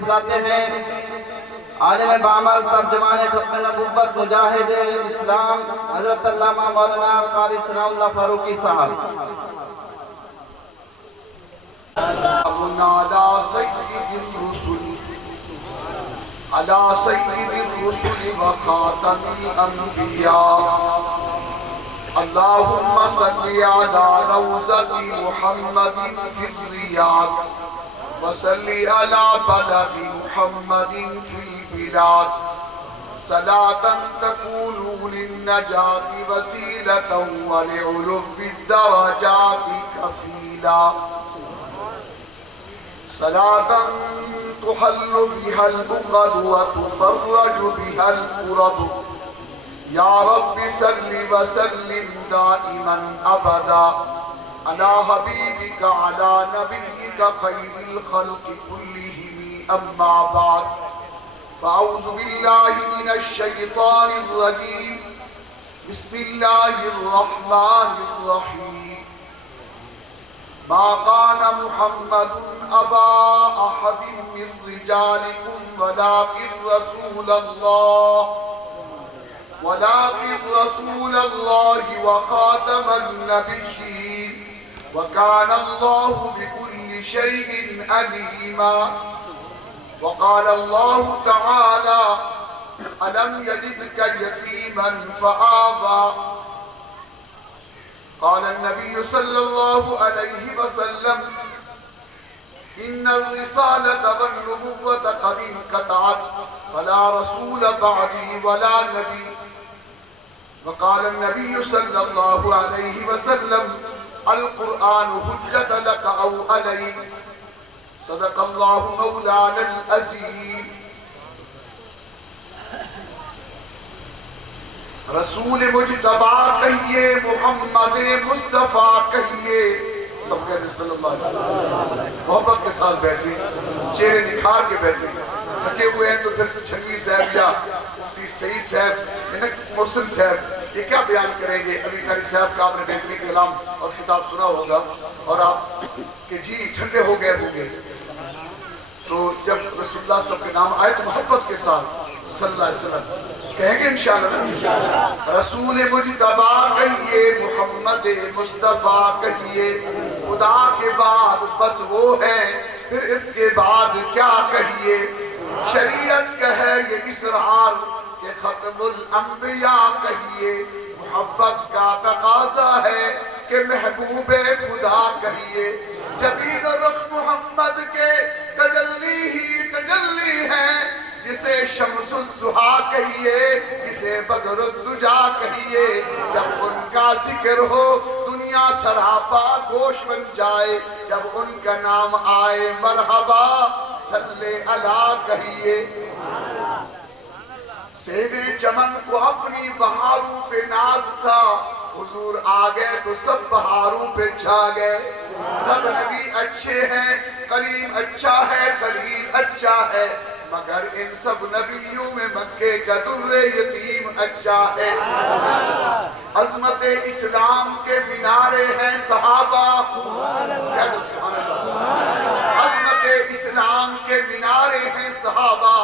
تشریف لاتے ہیں عالم بعمل ترجمان ختم نبوت مجاہد اسلام حضرت علامہ مولانا قاری ثناء اللہ فاروقی صاحب۔ على سيد الرسل وخاتم الأنبياء اللهم صل على روضة محمد في الرياض وصل على بلد محمد في البلاد صلاة تكون للنجاة وسيلة ولعلو الدرجات كفيلا صلاة تحل بها العقد وتفرج بها الكرب يا رب صل وسلم دائما أبدا على حبيبك على نبيك خير الخلق كلهم أما بعد فأعوذ بالله من الشيطان الرجيم بسم الله الرحمن الرحيم ما كان محمد أبا أحد من رجالكم ولكن رسول الله وخاتم النبيين وكان الله بكل شيء عليما وقال الله تعالى ألم يجدك يتيما فآوى قال النبي صلى الله عليه وسلم إن الرسالة والنبوة قد انقطعت فلا رسول بعدي ولا نبي وقال النبي صلى الله عليه وسلم القرآن حجة لك أو عليك صدق الله مولانا العظيم رسول مجتبہ کہیے محمد مصطفیٰ کہیے سب کہتے ہیں صلی اللہ علیہ وسلم محبت کے ساتھ بیٹھے چہرے نکھار کے بیٹھے تھکے ہوئے ہیں تو پھر چھنگی صاحب یا مفتی سعید صاحب محسن صاحب یہ کیا بیان کریں گے ابھی قاری صاحب کا آپ نے بہترین کلام اور خطاب سنا ہوگا اور آپ کہ جی ٹھنڈے ہو گئے ہوں گے تو جب رسول اللہ صلی اللہ علیہ وسلم کے نام آئے تو محبت کے ساتھ صلی اللہ علیہ وسلم کہیں گے انشاءاللہ رسول مجتبہ کہیے محمد مصطفیٰ کہیے خدا کے بعد بس وہ ہے پھر اس کے بعد کیا کہیے شریعت کا ہے یہ اسرار کہ ختم الانبیاء کہیے محبت کا تقاضا ہے کہ محبوب خدا کہیے جبین رخ محمد کے تجلی ہی تجلی ہے جسے شمس الضحیٰ کہیے جسے بدر الدجا کہیے جب ان کا ذکر ہو دنیا سراپا گوش بن جائے جب ان کا نام آئے مرحبا صلی اللہ کہیے سیب چمن کو اپنی بہاروں پہ ناز تھا حضور آگئے تو سب بہاروں پہ چھا گئے سب نبی اچھے ہیں کریم اچھا ہے خلیل اچھا ہے مگر ان سب نبیوں میں مکے کا در یتیم اچھا ہے عظمت اسلام کے مینارے ہیں صحابہ کہہ دو سبحان اللہ عظمت اسلام کے مینارے ہیں صحابہ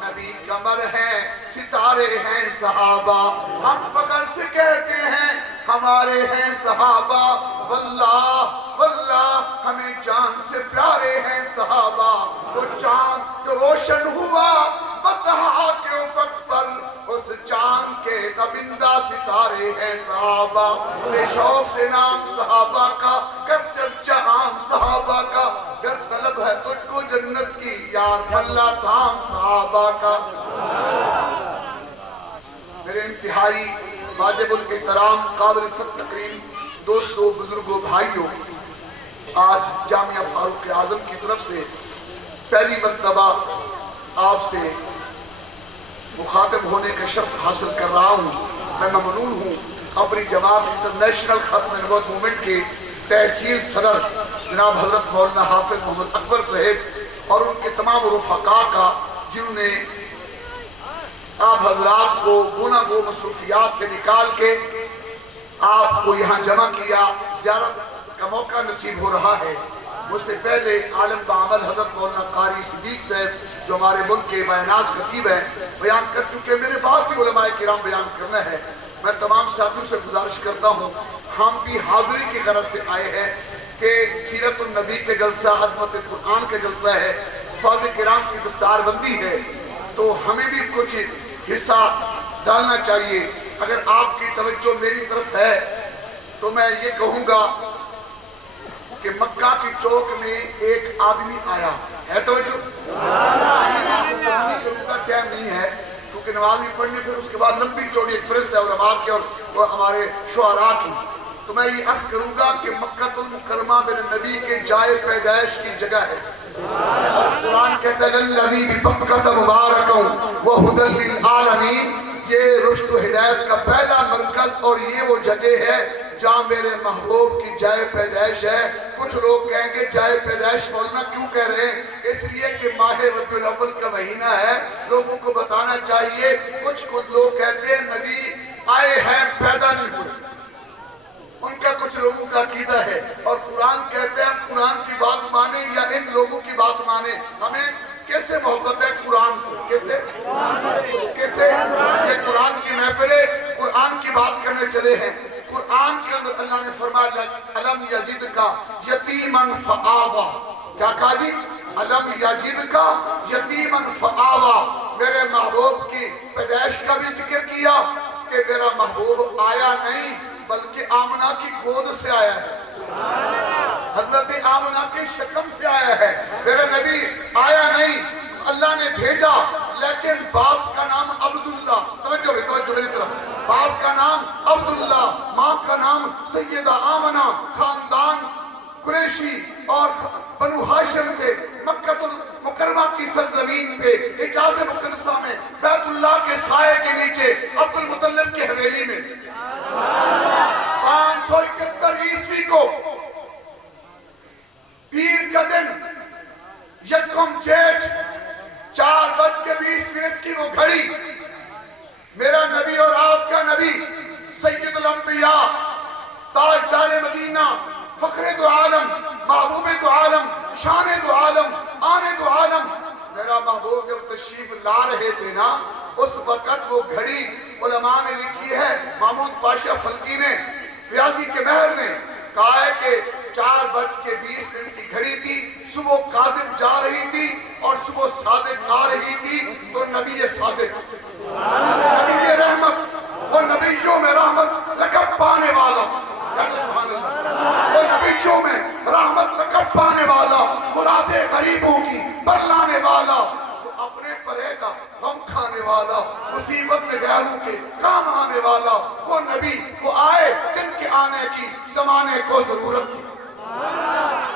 نبی کمر ہیں ستارے ہیں صحابہ ہم فخر سے کہتے ہیں ہمارے ہیں صحابہ واللہ واللہ ہمیں چاند سے پیارے ہیں صحابہ وہ چاند جو روشن ہوا بطحا کے افق پر اس چاند کے تابندہ ستارے ہیں صحابہ بے شوق سے نام صحابہ کا کر چرچا عام صحابہ کا گر طلب ہے تجھ کو جنت کی یار ملا تھام صحابہ کا میرے انتہائی واجب الاحترام قابل سخت تقریم دوستو بزرگوں بھائیوں آج جامعہ فاروق اعظم کی طرف سے پہلی مرتبہ آپ سے مخاطب ہونے کا شرف حاصل کر رہا ہوں میں ممنون ہوں اپنی جماعت انٹرنیشنل ختم نبوت مومنٹ کے تحصیل صدر جناب حضرت مولانا حافظ محمد اکبر صاحب اور ان کے تمام رفقاء کا جنہوں نے آپ حضرات کو گناہ و مصروفیات سے نکال کے آپ کو یہاں جمع کیا زیارت کا موقع نصیب ہو رہا ہے مجھ سے پہلے عالم بعمل حضرت مولانا قاری صدیق صاحب جو ہمارے ملک کے بااناز خطیب ہیں بیان کر چکے، میرے بعد بھی علماء کرام بیان کرنا ہے۔ میں تمام ساتھیوں سے گزارش کرتا ہوں، ہم بھی حاضری کی غرض سے آئے ہیں کہ سیرت النبی کے جلسہ، عظمت قرآن کے جلسہ ہے، حفاظ کرام کی دستار بندی ہے، تو ہمیں بھی کچھ حصہ ڈالنا چاہیے۔ اگر آپ کی توجہ میری طرف ہے تو میں یہ کہوں گا کہ مکہ کی چوک میں ایک آدمی آیا ہے، توجہ کروں گا، ٹائم نہیں ہے کیونکہ نماز بھی پڑھنے، پھر اس کے بعد لمبی چوڑی ایک فہرست ہے علماء کی اور وہ ہمارے شعراء کی، تو میں یہ عرض کروں گا کہ مکہ المکرمہ میرے نبی کے جائے پیدائش کی جگہ ہے۔ قرآن کہتا ہے للذی ببکۃ مبارکا وہدی للعالمین، یہ رشد و ہدایت کا پہلا مرکز اور یہ وہ جگہ ہے جہاں میرے محبوب کی جائے پیدائش ہے۔ کچھ لوگ کہیں گے جائے پیدائش مولانا کیوں کہہ رہے ہیں؟ اس لیے کہ ماہ ربیع الاول کا مہینہ ہے، لوگوں کو بتانا چاہیے۔ کچھ لوگ کہتے ہیں نبی آئے ہیں پیدا نہیں ہوئے، ان کا کچھ لوگوں کا عقیدہ ہے، اور قرآن کہتے ہیں قرآن کی بات مانیں یا ان لوگوں کی بات مانیں۔ ہمیں کیسے محبت ہے قرآن سے؟ کیسے یہ قرآن کی محفل ہے، قرآن کی بات کرنے چلے ہیں۔ قرآن کے اندر اللہ نے فرمایا الم یجدک یتیما فآویٰ، کیا کہا جی؟ الم یجدک یتیما فآویٰ، میرے محبوب کی پیدائش کا بھی ذکر کیا کہ میرا محبوب آیا نہیں بلکہ آمنہ کی گود سے آیا ہے، حضرت آمنہ کے شکم سے آیا ہے۔ میرے نبی آیا نہیں، اللہ نے بھیجا، لیکن باپ کا نام عبداللہ، توجہ میری طرف، باپ کا نام عبداللہ، ماں کا نام سیدہ آمنہ، خاندان قریشی اور بنو ہاشم سے مکہ المکرمہ کی سرزمین پہ حجاز مقدسہ میں بیت اللہ کے سائے کے نیچے عبد المطلب کی حویلی میں 571 عیسوی کو پیر کا دن یکم جیٹھ 4:20 کی وہ گھڑی، میرا نبی اور آپ کا نبی سید الانبیاء، تاجدار مدینہ، فخر دو عالم، محبوب دو عالم، شان دو عالم، آن دو عالم، میرا محبوب جب تشریف لا رہے تھے نا، اس وقت وہ گھڑی علماء نے لکھی ہے، محمود پاشا فلکی نے، ریاضی کے مہر نے کہا ہے کہ 4:20 کی گھڑی تھی، صبح کاذب جا رہی تھی اور صبح صادق آ رہی تھی، تو نبی صادق، نبی رحمت، وہ نبیوں میں رحمت لقب پانے والا، سبحان اللہ، وہ نبیوں میں رحمت لقب پانے والا، مرادیں غریبوں کی برلانے والا، وہ اپنے پرے کا غم کھانے والا، مصیبت میں غیروں کے کام آنے والا، وہ نبی وہ آئے جن کے آنے کی زمانے کو ضرورت تھی،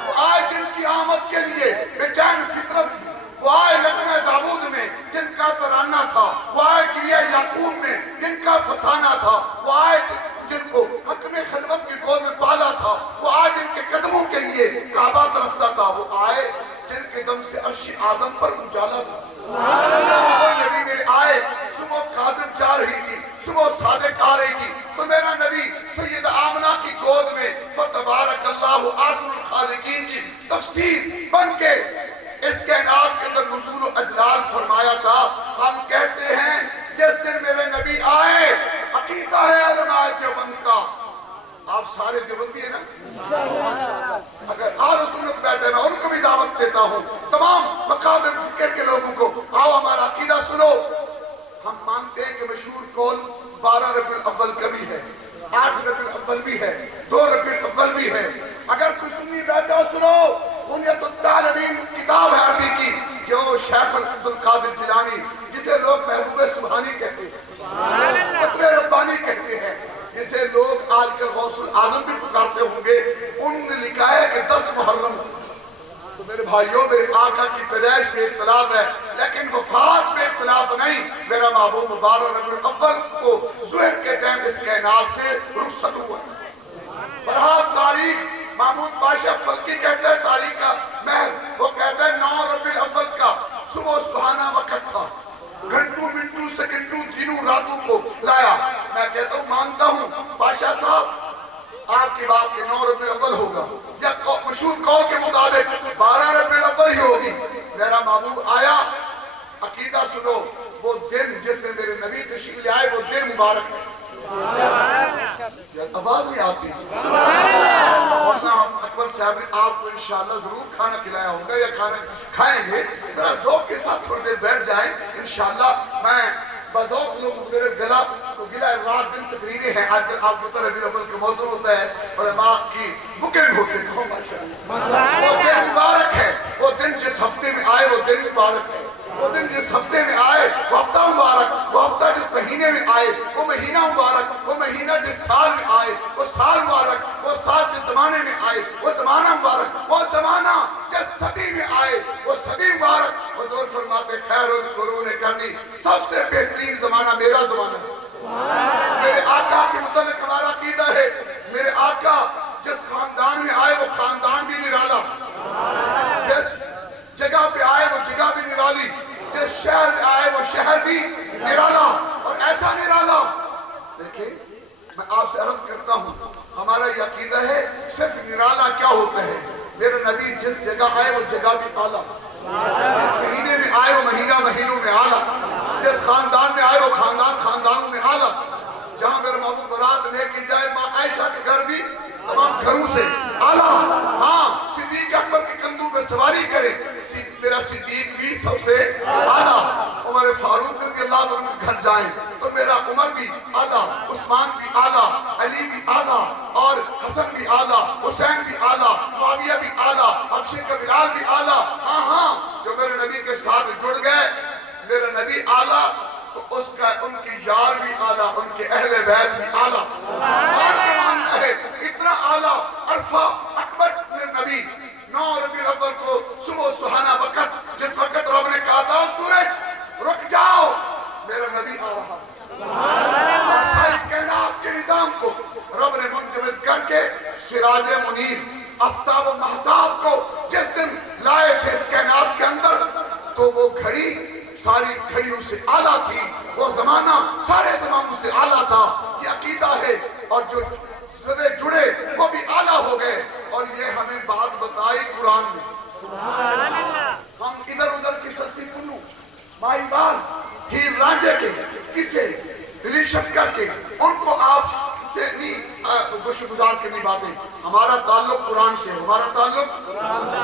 وہ آئے جن کی آمد کے لیے بے چین فطرت تھی، وہ آئے نغمہ داود میں جن کا ترانہ تھا، وہ آئے گریہ یعقوب میں جن کا فسانہ تھا، وہ آئے جن کو حکم خلوت کی گود میں پالا تھا، وہ آئے جن کے قدموں کے لیے کعبہ ترستا تھا، وہ آئے جن کے دم سے عرش اعظم پر اجالا تھا، وہ نبی میرے آئے، صبح کاذب جا رہی تھی، صبح صادق آ رہی تھی، تو میرا نبی سید آمنہ کی گود میں فتبارک اللہ احسن الخالقین کی تفسیر بن کے اس کائنات کے اندر نزول و اجلال فرمایا تھا۔ ہم کہتے ہیں جس دن میرے نبی آئے، عقیدہ ہے علماء دیوبند کا، آپ سارے دیوبندی ہیں نا، اگر اہل سنت بیٹھے میں ان کو بھی دعوت دیتا ہوں، تمام مقابل فکر کے لوگوں کو، آؤ ہمارا عقیدہ سنو۔ ہم مانتے ہیں کہ مشہور قول 12 ربیع الاول کا بھی ہے، 8 ربیع الاول بھی ہے، 2 ربیع الاول بھی ہے۔ اگر کوئی سنی بیٹھا سنو، بنیت الطالبین کتاب ہے عربی کی، جو شیخ عبد القادر جیلانی جسے لوگ محبوب سبحانی کہتے ہیں، قطب ربانی کہتے ہیں، جسے لوگ آج کل غوث العظم بھی پکارتے ہوں گے، ان نے لکھا ہے کہ 10 محرم، تو میرے بھائیوں میرے آقا کی پیدائش میں اختلاف ہے لیکن وفات میں اختلاف نہیں۔ میرا محبوب 12 ربیع الاول کو ظہر کے ٹائم اس کائنات سے رخصت ہوا ہے۔ برہا تاریخ محمود پاشا فلکی کہتے ہیں تاریخ کا مہر، وہ کہتے ہیں 9 ربیع الاول کا صبح سہانا وقت تھا، گھنٹوں منٹوں سیکنڈوں دنوں راتوں کو لایا۔ میں کہتا ہوں مانتا ہوں پاشا صاحب آپ کی بات کہ 9 ربیع الاول ہوگا یا مشہور قول کے مطابق 12 ربیع الاول ہی ہوگی، میرا محبوب آیا، عقیدہ سنو، وہ دن جس میں میرے نبی تشریف لے آئے وہ دن مبارک ہے۔ یار آواز نہیں آتی۔ مولانا اکبر صاحب نے آپ کو انشاءاللہ ضرور کھانا کھلایا ہوگا یا کھانا کھائیں گے، ذرا ذوق کے ساتھ تھوڑی دیر بیٹھ جائیں انشاءاللہ۔ میں بذوق لوگوں کو میرے گلا تو گلا رات دن تقریریں ہیں، آج کل آپ پتہ ربیع الاول کا موسم ہوتا ہے، علماء کی بکنگ ہوتے ہیں، کہو ماشاءاللہ۔ وہ دن مبارک ہے، وہ دن جس ہفتے میں آئے وہ دن مبارک ہے، وہ دن جس ہفتے میں آئے وہ ہفتہ مبارک، وہ ہفتہ جس مہینے میں آئے وہ مہینہ مبارک، وہ مہینہ جس سال میں آئے وہ سال مبارک، وہ سال جس زمانے میں آئے وہ زمانہ مبارک، وہ زمانہ جس صدی میں آئے وہ صدی مبارک۔ حضور فرماتے خیر القرون قرنی، سب سے بہترین زمانہ میرا زمانہ ہے۔ میرے آقا کے متعلق ہمارا عقیدہ ہے، میرے آقا جس خاندان میں آئے وہ خاندان بھی نرالا، جس جگہ پہ آئے وہ جگہ بھی نرالی، جس شہر میں آئے وہ شہر بھی نرالا، اور ایسا نرالا۔ دیکھیں میں آپ سے عرض کرتا ہوں، ہمارا یہ عقیدہ ہے صرف نرالا کیا ہوتا ہے، میرے نبی جس جگہ آئے وہ جگہ بھی اعلیٰ، جس مہینے میں آئے وہ مہینہ مہینوں میں اعلیٰ، جس خاندان میں آئے وہ خاندان خاندانوں میں اعلیٰ۔ جہاں میرا محبوب برات لے کے جائے ماں عائشہ کے گھر بھی تمام گھروں سے اعلیٰ۔ ہاں صدیق اکبر کے کندھوں پہ سواری کرے، میرا صدیق بھی سب سے اعلیٰ۔ عمر فاروق رضی اللہ عنہ کے گھر جائیں تو میرا عمر بھی اعلیٰ، عثمان بھی اعلیٰ، علی بھی اعلیٰ، اور حسن بھی اعلیٰ، حسین بھی اعلیٰ، معاویہ بھی اعلیٰ، حبشے کا بلال بھی اعلیٰ۔ ہاں جو میرے نبی کے ساتھ جڑ گئے، میرا نبی اعلیٰ تو اس کا ان کی یار بھی اعلیٰ، ان کے اہل بیت بھی اعلیٰ۔ مانتا ہے اتنا اعلیٰ عرفہ اکبر میرے نبی 9 ربیع الاول کو صبح سہانا وقت، جس وقت رب نے کہا تھا سورج رک جاؤ، میرا نبی آ رہا، اور ساری کائنات کے نظام کو رب نے منجمد کر کے سراج منیر آفتاب و مہتاب کو جس دن لائے تھے اس کائنات کے اندر، تو وہ گھڑی ساری گھڑیوں سے اعلیٰ تھی، وہ زمانہ سارے زمانوں سے اعلیٰ تھا۔ یہ عقیدہ ہے، اور جو ذرے جڑے وہ بھی اعلیٰ ہو گئے، اور یہ ہمیں بات بتائی قرآن میں۔ ہم ادھر ادھر کی سسی پنو مائی بار ہیر رانجے کے کسے ریلیشن کر کے ان کو آپ سے نہیں گزار کے نہیں باتیں۔ ہمارا تعلق قرآن سے، ہمارا تعلق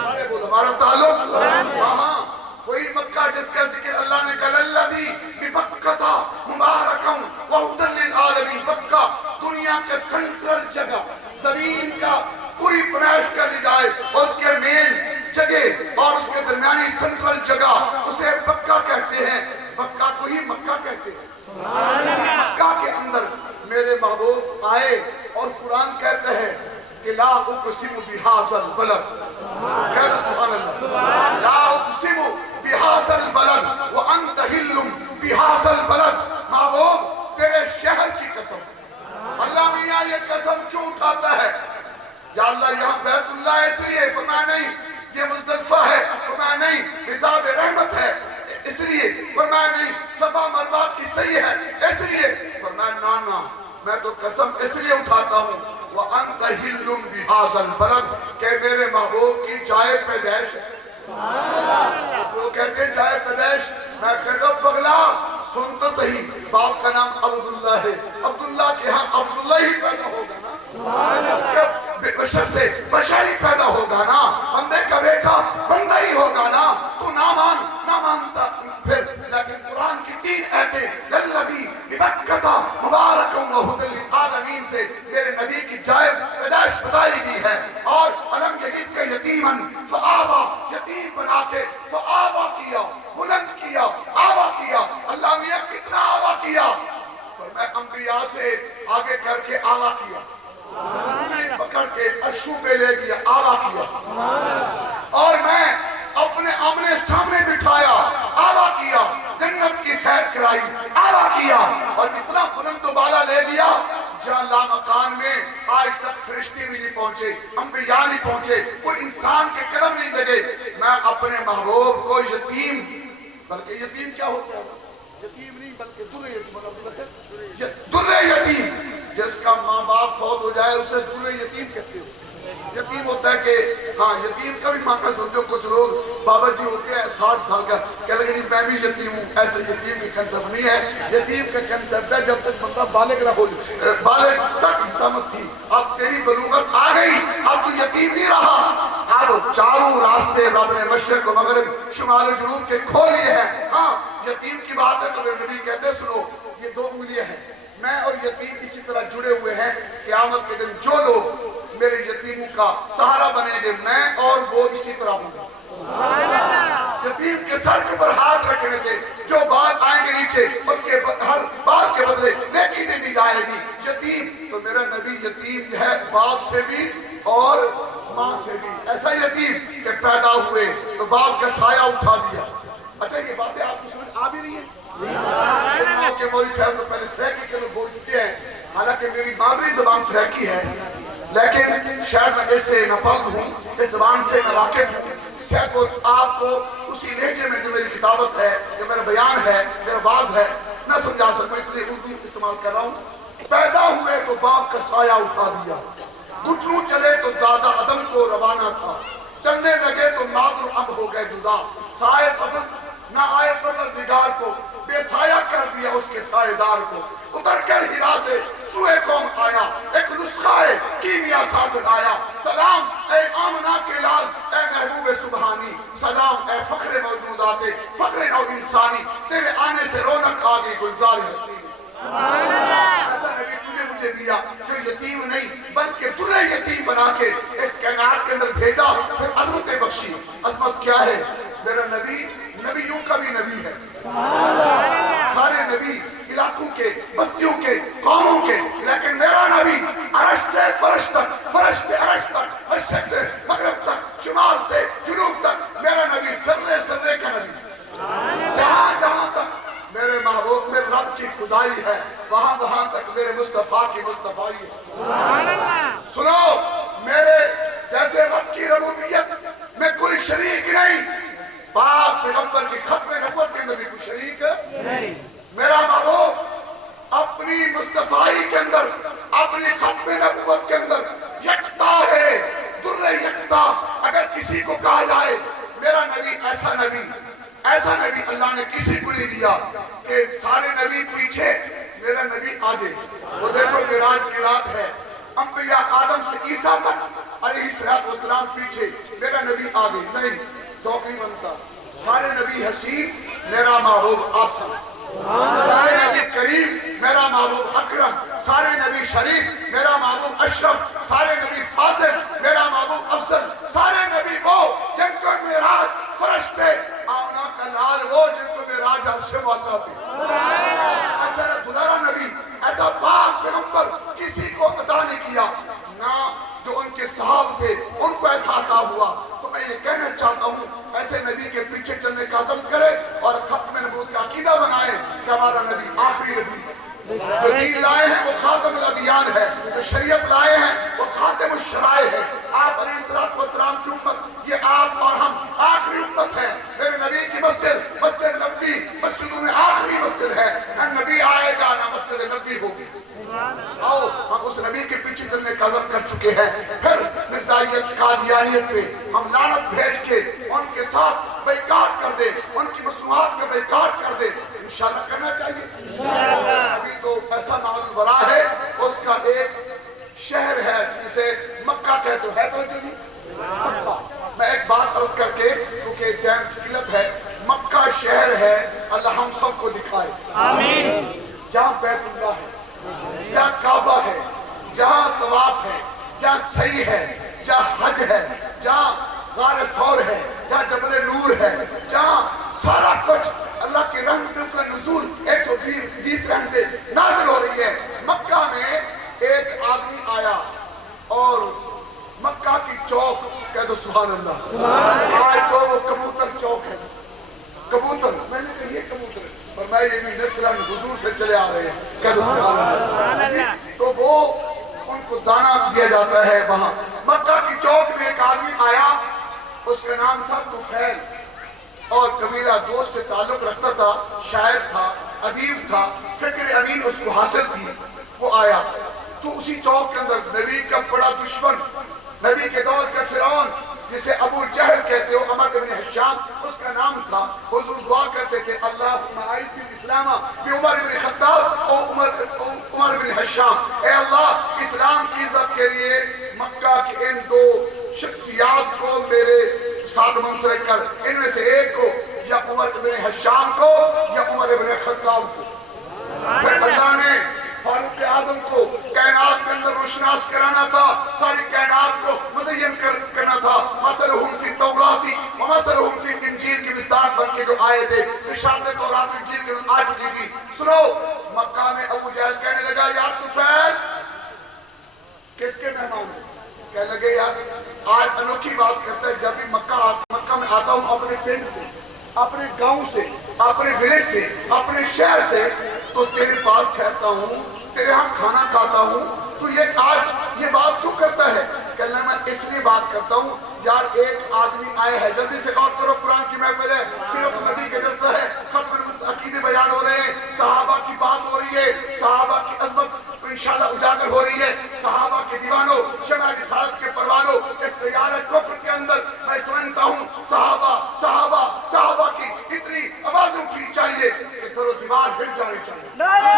سارے بولو ہمارا تعلق ہاں۔ کوئی مکہ جس کا ذکر اللہ نے کہا للذی ببکۃ مبارکا وہدی للعالمین، مکہ دنیا کا سینٹرل جگہ، زمین کا پوری پناہش کا ندائے، اس کے مین جگہ اور اس کے درمیانی سینٹرل جگہ اسے مکہ کہتے ہیں، مکہ کو ہی مکہ کہتے ہیں۔ مکہ کے اندر میرے محبوب آئے اور قرآن کہتا ہے کہ لا اقسم بہذا البلد، کہنا سبحان اللہ، لا اقسم بہذا البلد وانت حل بہذا البلد، محبوب تیرے شہر کی قسم۔ اللہ میاں یہ قسم کیوں اٹھاتا ہے؟ یا اللہ یہاں بیت اللہ ہے اس لیے، فرمایا نہیں، یہ مزدلفہ ہے، فرمایا نہیں، حزاب رحمت ہے اس لیے، فرمایا نہیں، صفا مروہ کی صحیح ہے اس لیے، فرمایا نانا میں تو قسم اس لیے اٹھاتا ہوں وَأَنْتَ حِلٌّ بِهَذَا الْبَلَدِ کہ میرے محبوب کی جائے پیدائش ہے۔ وہ کہتے ہیں جائے پیدائش، میں کہتا ہوں پگلا سن تو صحیح، باپ کا نام عبداللہ ہے، عبداللہ کے ہاں عبداللہ ہی پیدا ہوگا نا، بشر سے بشر ہی پیدا ہوگا نا، بندے کا بیٹا بندہ ہی ہوگا نا، تو نہ مانتا پھر، لیکن قرآن کی 3 آیتیں للذی ببکۃ مبارکا وہدی للعالمین سے میرے نبی کی جائے پیدائش بتائی گئی ہے، اور الم یجدک یتیما فآویٰ، یتیم بنا کے فآویٰ کیا، بلند کیا، آوا کیا۔ اللہ میاں کتنا آوا کیا؟ فرمایا انبیاء سے آگے کر کے آوا کیا، پکڑ کے عرشوں پہ لے گیا، آوا کیا، اور میں اپنے آمنے سامنے بٹھایا، آوا کیا، جنت کی سیر کرائی، آوا کیا، اور اتنا بلند و بالا لے گیا جہاں لامکان میں آج تک فرشتے بھی نہیں پہنچے، انبیاء نہیں پہنچے، کوئی انسان کے قدم نہیں لگے۔ میں اپنے محبوب کو یتیم، بلکہ یتیم کیا ہوتا ہے؟ یتیم نہیں بلکہ در یتیم، در یتیم جس کا ماں باپ فوت ہو جائے اسے در یتیم کہتے ہو۔ یتیم ہوتا ہے کہ ہاں یتیم کا بھی معنی سمجھو، کچھ لوگ بابا جی ہوتے ہیں 60 سال کا کہہ لگے نہیں میں بھی یتیم ہوں، ایسے یتیم کی کنسپٹ نہیں ہے۔ یتیم کا کنسپٹ ہے جب تک بندہ بالغ نہ ہو جائے، بالغ تک استمت تھی، اب تیری بلوغت آ گئی، اب تو یتیم نہیں رہا، اب چاروں راستے رب نے مشرق و مغرب شمال و جنوب کے کھولے ہیں۔ ہاں یتیم کی بات ہے تو میرے نبی کہتے سنو یہ 2 انگلیاں ہیں، میں اور یتیم اسی طرح جڑے ہوئے ہیں، قیامت کے دن جو لوگ میرے یتیموں کا سہارا بنیں گے میں اور وہ اسی طرح ہوں گا۔ یتیم کے سر کے پر ہاتھ رکھنے سے جو بال آئیں گے نیچے اس کے ہر بال کے بدلے نیکی دے دی جائے گی۔ یتیم تو میرا نبی یتیم ہے باپ سے بھی اور ماں سے بھی، ایسا یتیم کہ پیدا ہوئے تو باپ کا سایہ اٹھا دیا۔ اچھا یہ باتیں آپ کو سمجھ آ بھی رہی ہیں؟ کہ مولوی صاحب تو پہلے سریکی کے لوگ بول چکے ہیں، حالانکہ میری مادری زبان سریکی ہے لیکن شاید میں اس سے ناپلد ہوں، اس زبان سے میں واقف ہوں، شاید وہ آپ کو اسی لہجے میں جو میری کتابت ہے، جو میرا بیان ہے، میرا واز ہے نہ سمجھا سکوں، اس لیے اردو استعمال کر رہا ہوں۔ پیدا ہوئے تو باپ کا سایہ اٹھا دیا، گھٹنوں چلے تو دادا عدم کو روانہ تھا، چلنے لگے تو مادر اب ہو گئے جدا، سائے پسند نہ آئے پروردگار کو، بے سایہ کر دیا اس کے سائے دار کو، اتر کر ہرا سے سوئے قوم آیا، ایک نسخہ کیمیا ساتھ لایا، سلام اے آمنہ کے لال اے محبوب سبحانی، سلام اے فخر موجودات فخر نو انسانی، تیرے آنے سے رونق آگئی گلزار ہستی میں۔ ایسا نبی تجھے مجھے دیا جو یتیم نہیں بلکہ در یتیم بنا کے اس کائنات کے اندر بھیجا، پھر عظمت بخشی۔ عظمت کیا ہے؟ میرا نبی نبیوں کا بھی نبی ہے، سارے نبی علاقوں کے، بستیوں کے، قوموں کے، لیکن میرا نبی عرش سے فرش تک، فرش سے عرش تک، مشرق سے مغرب تک، شمال سے جنوب تک، میرا نبی ذرے ذرے کا نبی، جہاں جہاں تک میرے محبوب میں رب کی خدائی ہے وہاں وہاں تک میرے مصطفیٰ کی مصطفیٰ ہے۔ سنو میرے جیسے رب کی ربوبیت میں کوئی شریک نہیں، باپ پیغمبر کی ختم نبوت کے اندر بھی کوئی شریک نہیں۔ میرا محبوب اپنی مصطفیٰ کے اندر، اپنی ختم نبوت کے اندر یکتا ہے، در یکتا۔ اگر کسی کو کہا جائے میرا نبی ایسا نبی اللہ نے کسی کو نہیں دیا کہ سارے نبی پیچھے میرا نبی آگے، وہ دیکھو معراج کی رات ہے، انبیاء آدم سے عیسیٰ تک علیہ السلام پیچھے، میرا نبی آگے، نہیں ذوق نہیں بنتا۔ سارے نبی حسین، میرا محبوب آسان، سارے نبی کریم، میرا محبوب اکرم، سارے نبی شریف، میرا محبوب اشرف، سارے نبی فاضل، میرا محبوب افضل، سارے نبی وہ جن کو معراج فرش پہ، آمنہ کا لال وہ جن کو معراج عرش معلیٰ پہ۔ ایسا دلارا نبی، ایسا پاک پیغمبر کسی کو عطا نہیں کیا، نہ جو ان کے صحاب تھے ان کو ایسا عطا ہوا۔ تو میں یہ کہنا چاہتا ہوں ایسے نبی کے پیچھے چلنے کا عزم کرے اور ختم نبوت کا عقیدہ بنائے کہ ہمارا نبی آخری نبی، جو دین لائے ہیں وہ خاتم الادیان ہے، جو شریعت لائے ہیں وہ خاتم الشرائع ہے۔ آپ علیہ السلام کی امت، یہ آپ اور ہم آخری امت ہے۔ میرے نبی کی مسجد، مسجد نبوی مسجدوں میں آخری مسجد ہے، نہ نبی آئے گا نہ مسجد نبوی ہوگی۔ آؤ ہم اس نبی کے پیچھے چلنے کا عزم کر چکے ہیں، پھر مرزائیت قادیانیت پہ ہم لعنت بھیج کے ان کے ساتھ بیعت کر دیں، ان کی مصنوعات کا بیعت کر دیں، انشاءاللہ کرنا چاہیے۔ ابھی تو ایسا معلوم برا ہے، اس کا ایک شہر ہے جسے مکہ کہتے ہیں، تو جو مکہ، میں ایک بات عرض کر کے کیونکہ ٹائم کی قلت ہے، مکہ شہر ہے، اللہ ہم سب کو دکھائے آمین، جہاں بیت اللہ ہے، جہاں کعبہ ہے، جہاں طواف ہے، جہاں سعی ہے، جہاں حج ہے، جہاں غار ثور ہے، جہاں جبل نور ہے، جہاں سارا کچھ اللہ کی رحمتوں کا نزول 120 رحمتیں نازل ہو رہی ہے۔ مکہ میں ایک آدمی آیا اور مکہ کی چوک، کہہ دو سبحان اللہ، آج تو وہ کبوتر چوک ہے، کبوتر، میں نے کہا یہ کبوتر ہے، فرمایا یہ بھی نسلن حضور سے چلے آ رہے ہیں، کہہ دو سبحان اللہ۔ تو وہ ان کو دانہ دیا جاتا ہے وہاں۔ مکہ کی چوک میں ایک آدمی آیا، اس کا نام تھا طفیل، اور قبیلہ دوست سے تعلق رکھتا تھا، شاعر تھا، ادیب تھا، فکر امین اس کو حاصل تھی، وہ آیا تو اسی چوک کے اندر نبی کا بڑا دشمن، نبی کے دور کا فرعون جسے ابو جہل کہتے ہو، عمر ابن حشام اس کا نام تھا، حضور دعا کرتے تھے اللہم اعز الاسلام بعمر ابن خطاب اور عمر ابن حشام، اے اللہ اسلام کی عزت کے لیے مکہ کے ان دو شخصیات کو میرے ساتھ منسلک کر، ان میں سے ایک کو یا عمر ابن حشام کو یا عمر ابن خطاب کو۔ پھر اللہ نے فاروق اعظم کو کائنات کے اندر روشناس کرانا تھا، ساری کائنات کو مزین کرنا تھا، مثلہم فی التوراۃ ومثلہم فی الانجیل کی مصداق بن کے جو آئے تھے، اشارت تورات و انجیل کے آ چکی تھی۔ سنو، مکہ میں ابو جہل کہنے لگا یا طفیل کس کے مہمان ہیں؟ کہنے لگے یار آج انوکھی بات کرتا ہے، جب بھی مکہ میں آتا ہوں اپنے پنڈ سے، اپنے گاؤں سے، اپنے ولیج سے، اپنے شہر سے، تو تیرے پاس ٹھہرتا ہوں، تیرے ہاں کھانا کھاتا ہوں، تو یہ آج یہ بات کیوں کرتا ہے؟ کہنا میں اس لیے بات کرتا ہوں یار ایک آدمی آئے ہیں، جلدی سے غور کرو، قرآن کی محفل ہے، سیرت النبی کے جلسہ ہے، ختم عقیدے بیان ہو رہے ہیں، صحابہ کی بات ہو رہی ہے، صحابہ کی عظمت انشاءاللہ اجاگر ہو رہی ہے، صحابہ کے دیوانوں، شمع رسالت کے پروانوں، اس دیار کفر کے اندر میں سمجھتا ہوں صحابہ کی اتنی آوازیں اٹھنی چاہیے کہ در و دیوار ہل جانی چاہیے۔ نعرہ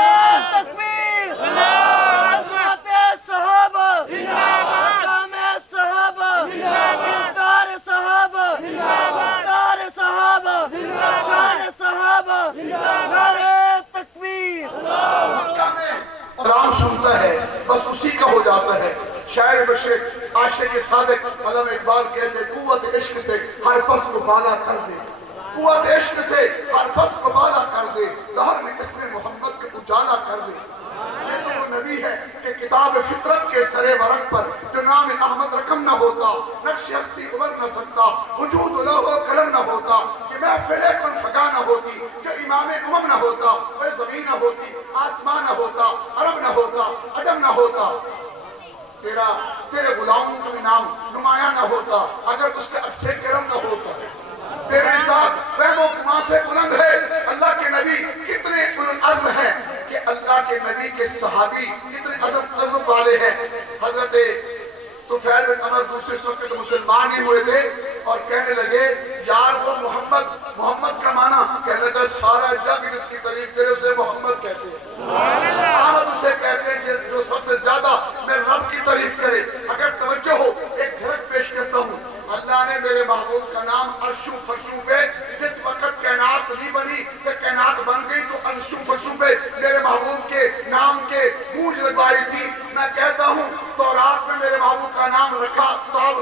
تکبیر، عظمت صحابہ، مقام صحابہ، کردار صحابہ، کردار صحابہ، شان صحابہ، نعرہ تکبیر۔ مکہ میں کلام سنتا ہے بس اسی کا ہو جاتا ہے۔ شاعر مشرق عاشق صادق علامہ اقبال کہتے قوت عشق سے ہر پس کو بالا کر دے، قوت عشق سے ہر پس کو بالا کر دے، دہر میں اسم محمد کے اجالا کر دے۔ یہ تو وہ نبی ہے کہ کتاب فطرت کے سرے ورق پر جو نام احمد رقم نہ ہوتا، نقش ہستی ابھر نہ سکتا، وجود لوح و قلم نہ ہوتا، یہ محفل کن فگا نہ ہوتی، جو امام امم نہ ہوتا، وہ زمین نہ ہوتی، آسمان نہ ہوتا، عرب نہ ہوتا، عجم نہ ہوتا، تیرے غلاموں کا بھی نام نمایاں نہ ہوتا اگر اس کا عکس کرم نہ ہوتا۔ تیرے ساتھ فہم و گمان سے بلند ہے، اللہ کے نبی کتنے اولوالعزم ہیں کہ اللہ کے نبی کے صحابی کتنے عظمت والے ہیں۔ حضرت طفیل بن عمر دوسرے وقت مسلمان ہی ہوئے تھے اور کہنے لگے یار وہ محمد کا معنی، کہنے لگا سارا جگ جس کی تعریف کرے اسے محمد کہتے ہیں، احمد اسے کہتے ہیں جو سب سے زیادہ میرے رب کی تعریف کرے۔ اگر توجہ ہو ایک جھلک پیش کرتا ہوں، اللہ نے میرے محبوب کا نام عرش و فرشوں پہ جس وقت کائنات نہیں بنی کہ کائنات بن گئی تو عرش و فرشوں پہ میرے محبوب کے نام کے گونج لگوائی تھی۔ میں کہتا ہوں تورات میں میرے محبوب کا نام رکھا تاب،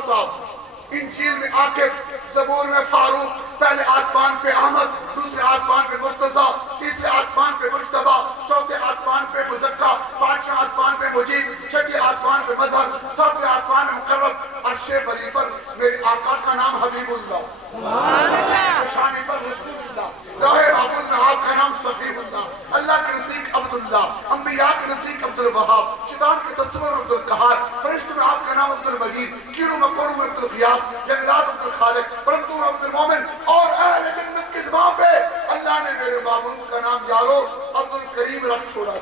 انجیل میں عاقب، زبور میں فاروق، پہلے آسمان پہ احمد، دوسرے آسمان پہ مرتضیٰ، تیسرے آسمان پہ مجتبیٰ، چوتھے آسمان پہ مزکیٰ، پانچویں آسمان پہ مجیب، چھٹے آسمان پہ مظہر، ساتویں آسمان پہ مقرب، عرش بری پر میرے آقا کا نام حبیب اللہ، عرش کی شان پر رسول اللہ، لوح محفوظ میں آپ کا نام صفی اللہ، اللہ کے نزدیک عبداللہ، انبیاء کے نزدیک عبدالوہاب، شیطان کے تصور میں عبدالقہار، فرشتوں میں آپ کا نام عبدالمجید، کیڑوں مکوڑوں میں عبدالغیاث، جنگلات عبدالخالق، پرندوں میں عبدالمومن، اور اہل جنت کی زبان پہ اللہ نے میرے محبوب کا نام یارو عبدالکریم رکھ چھوڑا ہے۔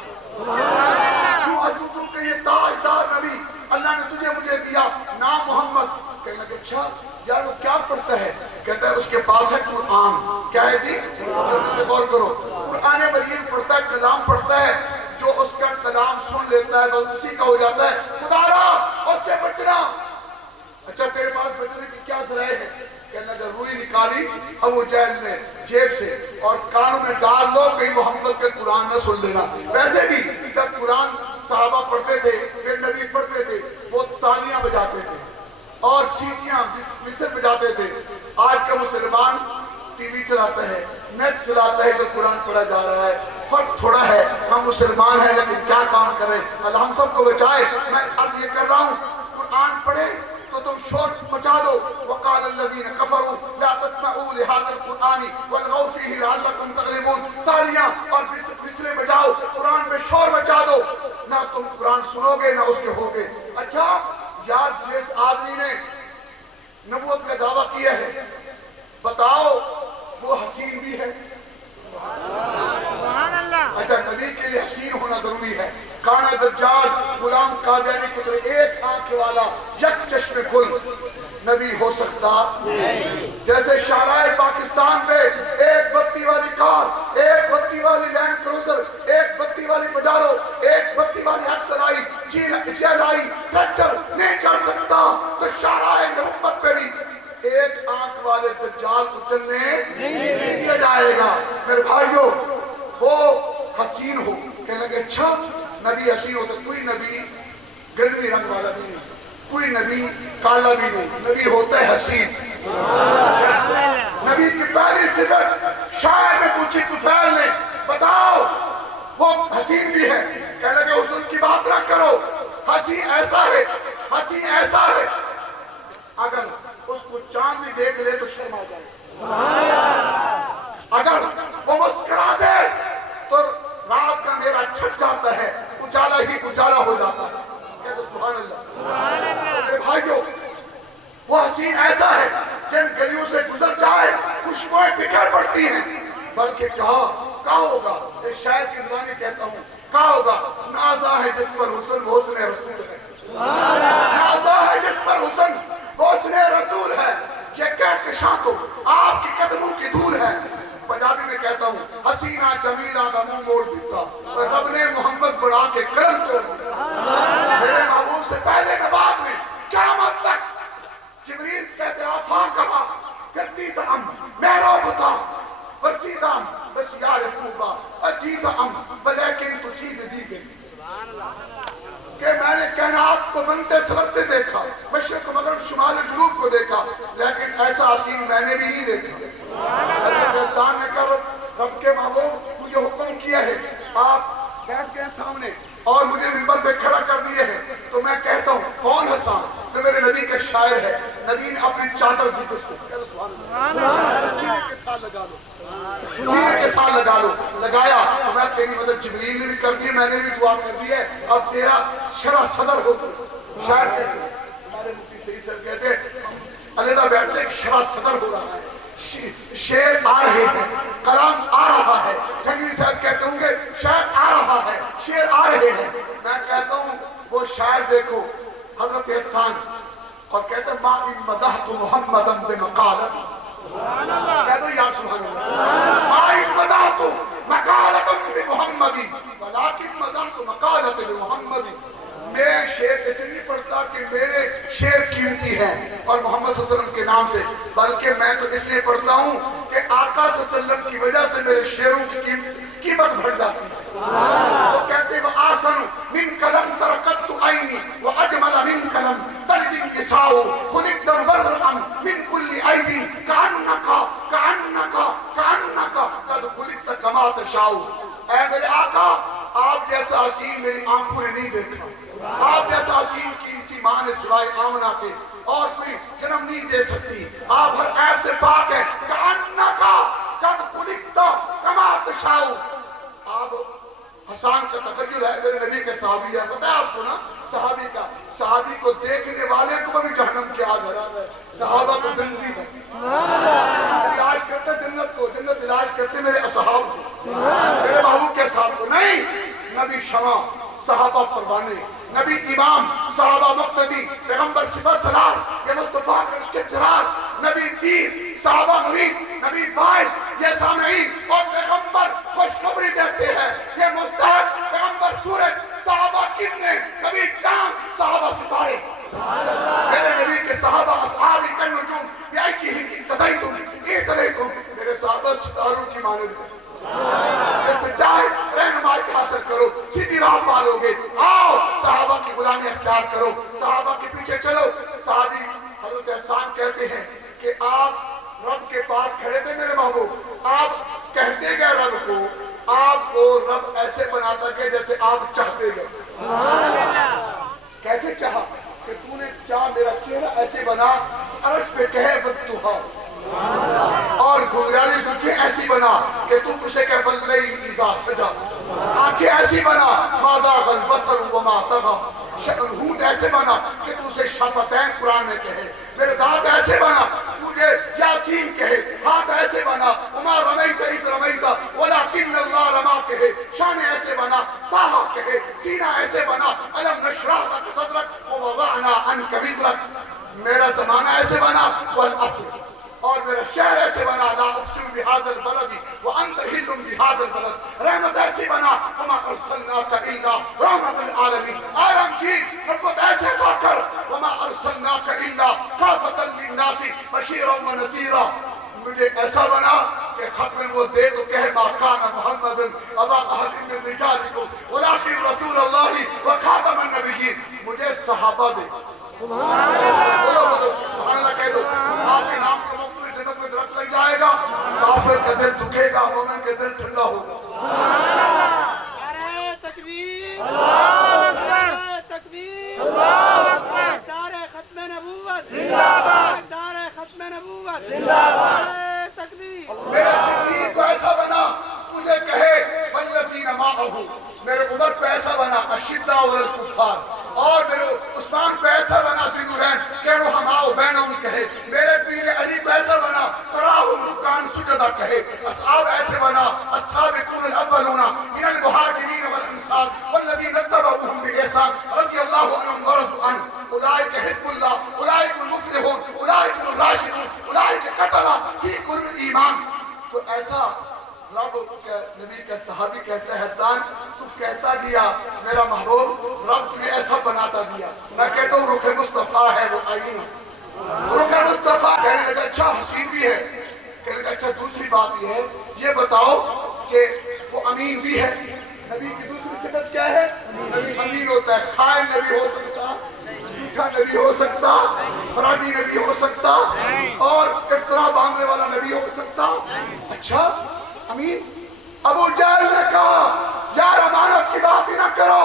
کیوں عظمتوں کے یہ تاجدار نبی اللہ نے تجھے مجھے دیا نام محمد؟ کہنے لگے اچھا یار وہ کیا پڑھتا ہے؟ کہتا ہے اس کے پاس ہے قرآن۔ کیا ہے جی؟ جلدی سے غور کرو، قرآن مجید پڑھتا ہے، کلام پڑھتا ہے، جو اس کا کلام سن لیتا ہے بس اسی کا ہو جاتا ہے۔ خدا را اس سے بچنا۔ اچھا تیرے پاس بچنے کی کیا ذرائع ہے؟ کہنے لگا روئی نکالی ابو جہل نے جیب سے اور کانوں میں ڈال لو کہیں محمد کا قرآن نہ سن لینا۔ ویسے بھی جب قرآن صحابہ پڑھتے تھے، میرے نبی پڑھتے تھے، وہ تالیاں بجاتے تھے اور سیٹیاں ویسل بجاتے تھے۔ آج کا مسلمان ٹی وی چلاتا ہے، نیٹ چلاتا ہے، ادھر قرآن پڑھا جا رہا ہے۔ فرق تھوڑا ہے، ہم مسلمان ہیں لیکن کیا کام کریں، اللہ ہم سب کو بچائے۔ میں عرض یہ کر رہا ہوں قرآن پڑھے تو تم شور مچا دو۔ وقال الذین کفروا لا تسمعوا لهذا القرآن والغوا فیہ لعلکم تغلبون۔ تالیاں اور ویسلیں بجاؤ، قرآن میں شور مچا دو، نہ تم قرآن سنو گے نہ اس کے ہوگے۔ اچھا یار جس آدمی نے نبوت کا دعویٰ کیا ہے بتاؤ وہ حسین بھی ہے؟ دجال غلام قادیانی کی طرح ایک آنکھ والا یک چشم کل نبی ہو سکتا؟ جیسے شاہراہ پاکستان پہ ایک بتی والی کار، ایک بتی والی لینڈ کروزر، ایک بتی والی پجارو، ایک بتی والی ایکسلائی جیلائی ٹریکٹر نہیں چڑھ سکتا، تو شاہراہ نبوت پہ بھی ایک آنکھ والے دجال کو چلنے نہیں دیا جائے گا۔ میرے بھائیو، وہ حسین ہو، کہنے لگے اچھا نبی حسین ہوتا، کوئی نبی گنوی رنگ والا بھی نہیں، کوئی نبی کالا بھی نہیں، نبی ہوتا ہے حسین۔ نبی کی پہلی صفت شاعر نے پوچھی طفیل نے، بتاؤ وہ حسین بھی ہے، کہنے لگے حسن کی بات نہ کرو، حسین ایسا ہے، حسین ایسا ہے، اگر اس کو چاند بھی دیکھ لے تو شرم آ جائے، اگر وہ مسکرا دے تو رات کا اندھیرا چھٹ جاتا ہے، اجالا ہی اجالا ہو جاتا ہے۔ کہتے سبحان اللہ۔ میرے بھائیو، وہ حسین ایسا ہے جن گلیوں سے گزر جائے خوشبوئیں بکھر پڑتی ہیں، بلکہ کہا ہوگا، ایک شاعر کی زبانی کہتا ہوں، کہا ہوگا نازا ہے جس پر حسن وہ حسن رسول ہے، نازا ہے جس پر حسن وہ حسن رسول ہے، یہ کہکشاں تو آپ کی قدموں کی دھول ہے۔ پنجابی میں کہتا ہوں، حسینہ جمیلہ دا منہ موڑ دیتا اور رب نے محمد بڑھا کے کرم توڑ دیتا۔ میرے محبوب سے پہلے نبات میں قیامت تک جبریل کہتے آفاقما کرتی ام محراب تا ورسیدام بس یار خوبا اجیت ام بلیکن تو چیز دی گئی، کہ میں نے کائنات کو بنتے سورتے دیکھا، مشرق مغرب شمال جنوب کو دیکھا، لیکن ایسا حسین میں نے بھی نہیں دیکھا۔ حضرت احسان نے کہا رب کے محبوب مجھے حکم کیا ہے، آپ بیٹھ گئے سامنے اور مجھے منبر پہ کھڑا کر دیے ہیں، تو میں کہتا ہوں کون حسان؟ جو میرے نبی کا شاعر ہے، نبی نے اپنی چادر دی تو اس کو سینے کے ساتھ لگا لو، سینے کے ساتھ لگا لو، لگایا تو میں تیری مدد جبریل نے بھی کر دی، میں نے بھی دعا کر دی ہے، اب تیرا شرح صدر ہو۔ شاعر کہتے ہیں، ہمارے مفتی سعید صاحب کہتے ہیں علیحدہ بیٹھتے ایک شرح صدر ہو رہا ہے، شیر آ رہے ہیں، کلام آ رہا ہے، جنگلی صاحب کہتے ہوں گے شاعر آ رہا ہے، شیر آ رہے ہیں، میں کہتا ہوں وہ شاعر دیکھو حضرت احسان، اور کہتے ہیں ما ان مدحت محمدا بمقالت، کہہ دو یا سبحان اللہ، ما ان مدحت مقالت بمحمد ولیکن مدحت مقالت بمحمد۔ میں شعر اس لیے نہیں پڑھتا کہ میرے شعر قیمتی ہیں اور محمد صلی اللہ علیہ وسلم کے نام سے، بلکہ میں تو اس لیے پڑھتا ہوں کہ آقا صلی اللہ علیہ وسلم کی وجہ سے میرے شعروں کی قیمت بڑھ جاتی ہے۔ وہ کہتے ہیں وَآسَنُ مِن قَلَمْ تَرَقَتُ عَيْنِي وَأَجْمَلَ مِن قَلَمْ تَلِدِ النِّسَاءُ خُلِقْتَ مُبَرَّئًا مِن كُلِّ عَيْبٍ كَأَنَّكَ قَدْ خُلِقْتَ كَمَا تَشَاءُ۔ اے میرے آقا، آپ جیسا حسین میری آنکھوں نے نہیں دیکھا، آپ جیسا حسین کسی ماں نے سوائے آمنہ کے اور کوئی جنم نہیں دے سکتی، آپ ہر عیب سے پاک ہیں۔ كَأَنَّكَ قَدْ خُلِقْتَ كَمَا تَشَاءُ۔ آپ حسان کا تخیل ہے، میرے نبی کے صحابی ہے، پتہ ہے آپ کو نا صحابی کا، صحابی کو دیکھنے والے کو بھی جہنم کی آگ حرام ہے، صحابہ تو جنتی ہے، تلاش کرتے جنت کو، جنت تلاش کرتے میرے اصحاب کو، میرے محبوب کے اصحاب کو نہیں۔ نبی شمع، صحابہ پروانے، نبی امام، صحابہ مقتدی، پیغمبر صفت سلام، یہ مصطفیٰ کا رشتے چرار، نبی پیر، صحابہ مرید، نبی فائز، یہ سامعین اور پیغمبر خوشخبری دیتے ہیں، یہ مستحق، پیغمبر سورج، صحابہ کتنے، نبی چاند، صحابہ ستارے۔ میرے نبی کے صحابہ اصحابی کن نجوم بیائیہم اقتدیتم، میرے صحابہ ستاروں کی مانند ہیں۔ یہ سچائی رہنمائی حاصل کرو، سیدھی راہ پالو گے، آؤ صحابہ کی غلامی اختیار کرو، صحابہ کے پیچھے چلو۔ صحابی حضرت احسان کہتے ہیں کہ آپ رب کے پاس کھڑے تھے میرے محبوب، آپ کہتے گئے رب کو، آپ کو رب ایسے بناتا گیا جیسے آپ چاہتے گئے۔ کیسے چاہا کہ تو نے چاہ میرا چہرہ ایسے بنا تو عرش پہ کہے وَدُّہا، اور گھنگرالی زلفیں ایسی بنا کہ تو کسے کہ وَاللَّيْلِ إِذَا سَجَا، آنکھیں ایسی بنا مَا ذَاقَ الْبَصَرُ وَمَا طَغَى، ہونٹ ایسے بنا کہ تو اسے شفتین قرآن میں کہے، میرے دانت ایسے بنا تجھے یاسین کہے، ہاتھ ایسے بنا وَمَا رَمَيْتَ إِذْ رَمَيْتَ وَلَكِنَّ اللَّهَ رَمَا کہے، شان ایسے بنا طٰہَ کہے، کے سینہ ایسے بنا الم نشرح لک صدرک ووضعنا عنک وزرک، میرا زمانہ ایسے بنا والعصر، اور میرا شہر ایسے بنا لا اقسم بهذا البلد وانت حل بهذا البلد، رحمت ایسی بنا وما ارسلناک الا رحمت للعالمین، عالم کی نبوت ایسے تو کر وما ارسلناک الا کافۃ للناس بشیرا ونذیرا، مجھے ایسا بنا کہ ختم وہ دے تو کہے ما کان محمد ابا احد من رجالکم ولکن رسول اللہ وخاتم النبیین، مجھے صحابہ دے، بولو بولو سبحان اللہ کہہ دو، آپ کے نام کا مفت میں جنت میں درخت لگ جائے گا، کافر کا دل دکھے گا، مومن کا دل ٹھنڈا ہوگا۔ نعرہ تکبیر، اللہ اکبر، تکبیر، اللہ اکبر، نعرہ ختم نبوت زندہ باد، نعرہ ختم نبوت زندہ باد، نعرہ تکبیر۔ میرے صدیق کو ایسا بنا تجھے کہے والذین معہ، میرے عمر کو ایسا بنا اشداء علی الکفار، اور میرے عثمان کو ایسا بنا ذوالنورین کہ رحماء بینہم کہے، میرے پیر علی کو ایسا بنا تراہم رکعان سجدا کہے، اصحاب ایسے بنا السابقون الاولون من المہاجرین والانصار والذین اتبعوہم بإحسان رضی اللہ عنہم ورضوا عنہ، اولئک حزب اللہ اولئک المفلحون اولئک الراشدون اولئک کتب فی قلوبہم الایمان۔ تو ایسا رب نبی کا صحابی کہتا ہے حسان تو کہتا گیا میرا محبوب رب تمہیں ایسا بناتا دیا، میں کہتا ہوں رخ مصطفیٰ ہے وہ آئینہ، رخ مصطفیٰ کہنے لگا اچھا حسین بھی ہے، کہنے لگا اچھا دوسری بات یہ ہے یہ بتاؤ کہ وہ امین بھی ہے، نبی کی دوسری صفت کیا ہے؟ نبی امین ہوتا ہے، خائن نبی ہو سکتا، جھوٹا نبی ہو سکتا، فرادی نبی ہو سکتا، اور افتراء باندھنے والا نبی ہو سکتا۔ اچھا امین، ابو جہل نے کہا یار امانت کی بات ہی نہ کرو،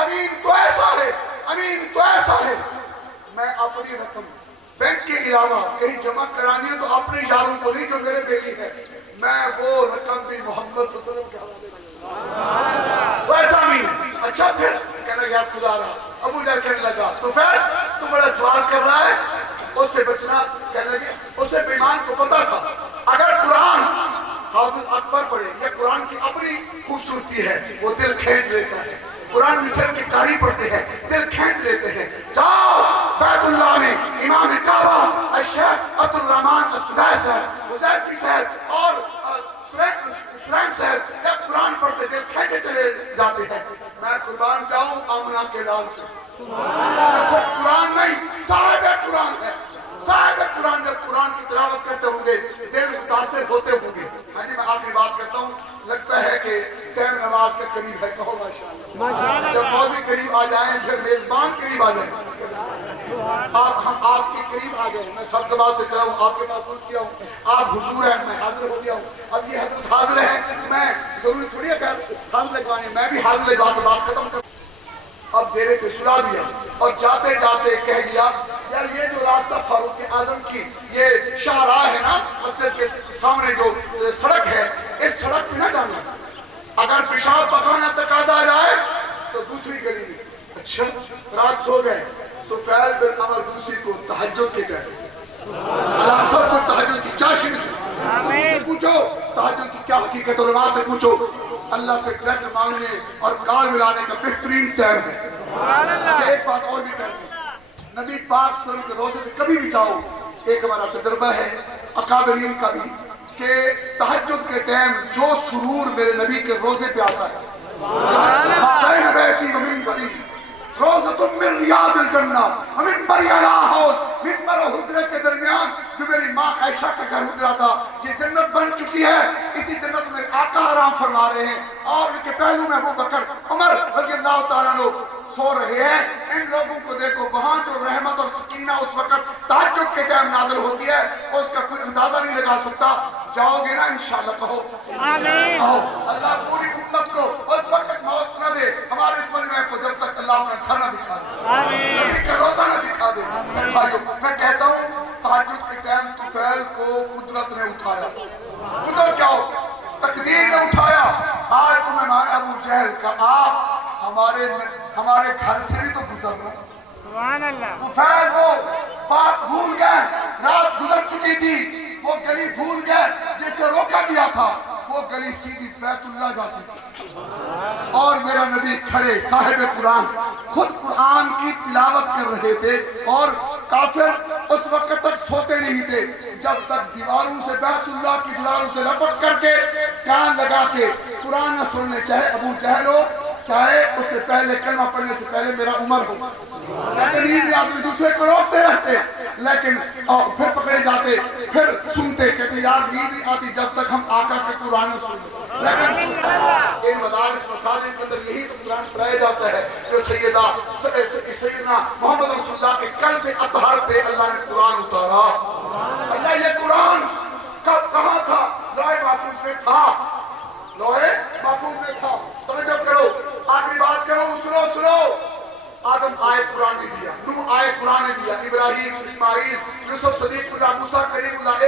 امین تو ایسا ہے، امین تو ایسا ہے، میں اپنی رقم بینک کے علاوہ کہیں جمع کرانی ہے تو اپنے یاروں کو نہیں جو میرے بیلی ہے، میں وہ رقم بھی محمد صلی اللہ علیہ وسلم کے حوالے وہ ایسا امین ہے۔ اچھا پھر کہنے لگا یار خدا رہا، ابو جہل کہنے لگا تو پھر تو بڑا سوال کر رہا ہے اس سے بچنا، کہنے لگے اسے بیمان کو پتا تھا اگر قرآن حافظ اکبر پڑھے یہ قرآن کی اپنی خوبصورتی ہے وہ دل کھینچ لیتا ہے، قرآن مصر کی قاری پڑھتے ہیں دل کھینچ لیتے ہیں، جاؤ بیت اللہ میں امام کعبہ الشیخ عبد الرحمن السدائی صاحب حذیفی صاحب اور شرائم صاحب جب قرآن پڑھتے دل کھینچے چلے جاتے ہیں، میں قربان جاؤں آمنہ کے لال کے، صرف قرآن نہیں صاحب قرآن ہے، صاحب قرآن جب قرآن کی تلاوت کرتے ہوں گے دل متاثر ہوتے ہوں گے۔ ہاں جی میں آخری بات کرتا ہوں، لگتا ہے کہ ٹائم نماز کے قریب ہے، کہو ماشاءاللہ، جب مولوی قریب آ جائیں پھر میزبان قریب آ جائیں، ہم آپ کے قریب آ گئے، میں سب کے بعد سے چلا ہوں آپ کے پاس پہنچ گیا ہوں، آپ حضور ہیں میں حاضر ہو گیا ہوں، اب یہ حضرت حاضر ہیں، میں ضروری تھوڑی ہے کہ حاضر لگوانے، میں بھی حاضر لگوا کے بات ختم کر، اب ڈیرے پہ سلا دیا اور جاتے جاتے کہہ دیا یار یہ جو راستہ فاروق اعظم کی یہ شاہراہ ہے نا مسجد کے سامنے جو سڑک ہے اس سڑک پہ نہ جانا، اگر پیشاب پکانا تقاضا آ جائے تو دوسری گلی میں۔ اچھا رات سو گئے تو فعل بن عمر دوسری کو تہجد کے کہتے اللہ سب کو تہجد کی چاشنی سے پوچھو تہجد کی کیا حقیقت، علماء سے پوچھو، اللہ سے ڈائریکٹ مانگنے اور کار ملانے کا بہترین ٹائم ہے۔ اچھا ایک بات اور بھی کہتے ہیں، نبی پاک صلی اللہ علیہ وسلم کے روزے پہ کبھی بھی جاؤ، ایک ہمارا تجربہ ہے اکابرین کا بھی کہ تہجد کے ٹائم جو سرور میرے نبی کے روزے پہ آتا ہے، بین بیتی و منبری روزۃ من ریاض الجنہ منبر علی حوض، منبر و حجرے کے درمیان جو میری ماں عائشہ کا گھر حجرہ تھا یہ جنت بن چکی ہے، اسی جنت میں آقا آرام فرما رہے ہیں اور ان کے پہلو میں ابو بکر عمر رضی اللہ تعالیٰ عنہ سو رہے ہیں، ان لوگوں کو دیکھو وہاں جو رحمت اور سکینہ اس وقت تہجد کے ٹائم نازل ہوتی ہے اس کا کوئی اندازہ نہیں لگا سکتا، جاؤ گے نا انشاءاللہ کہو آمین، اللہ پوری امت کو اس وقت موت نہ دے ہمارے اس مجمع کو جب تک اللہ اپنا گھر نہ دکھا دے، نبی کا روزہ نہ دکھا دے۔ میرے بھائیو میں کہتا ہوں تہجد کے ٹائم طفیل کو قدرت نے اٹھایا، قدرت کیا ہو تقدیر نے اٹھایا، آج تمہیں مانا ابو جہل کا آپ ہمارے گھر سے بھی تو گزر رہا سبحان اللہ، طفیل وہ بات بھول گئے، رات گزر چکی تھی، وہ گلی بھول گئے جس سے روکا گیا تھا، وہ گلی سیدھی بیت اللہ جاتی تھی اور میرا نبی کھڑے صاحب قرآن خود قرآن کی تلاوت کر رہے تھے اور کافر اس وقت تک سوتے نہیں تھے جب تک دیواروں سے بیت اللہ کی دیواروں سے لپٹ کر کے کان لگا کے قرآن نہ سن لیں، چاہے ابو جہل ہو چاہے اس سے پہلے کلمہ پڑھنے سے پہلے میرا عمر ہو. کہتے نیند آتے دوسرے کو روکتے رہتے لیکن پھر پکڑے جاتے پھر سنتے کہتے یار نیند نہیں آتی جب تک ہم آقا کے قرآن سن لیں. لیکن ان مدارس مساجد کے اندر یہی تو قرآن پڑھایا جاتا ہے جو سیدنا محمد رسول اللہ کے قلب اطہر پہ اللہ نے قرآن اتارا. اللہ یہ قرآن کب کہاں تھا؟ لوح محفوظ میں تھا، لوح محفوظ میں تھا. توجہ کرو، آخری بات کرو، سنو. آدم آئے قرآن نے دیا، نوح آئے قرآن نے دیا، ابراہیم، اسماعیل، یوسف، صدیق اللہ، موسیٰ، کریم اللہ،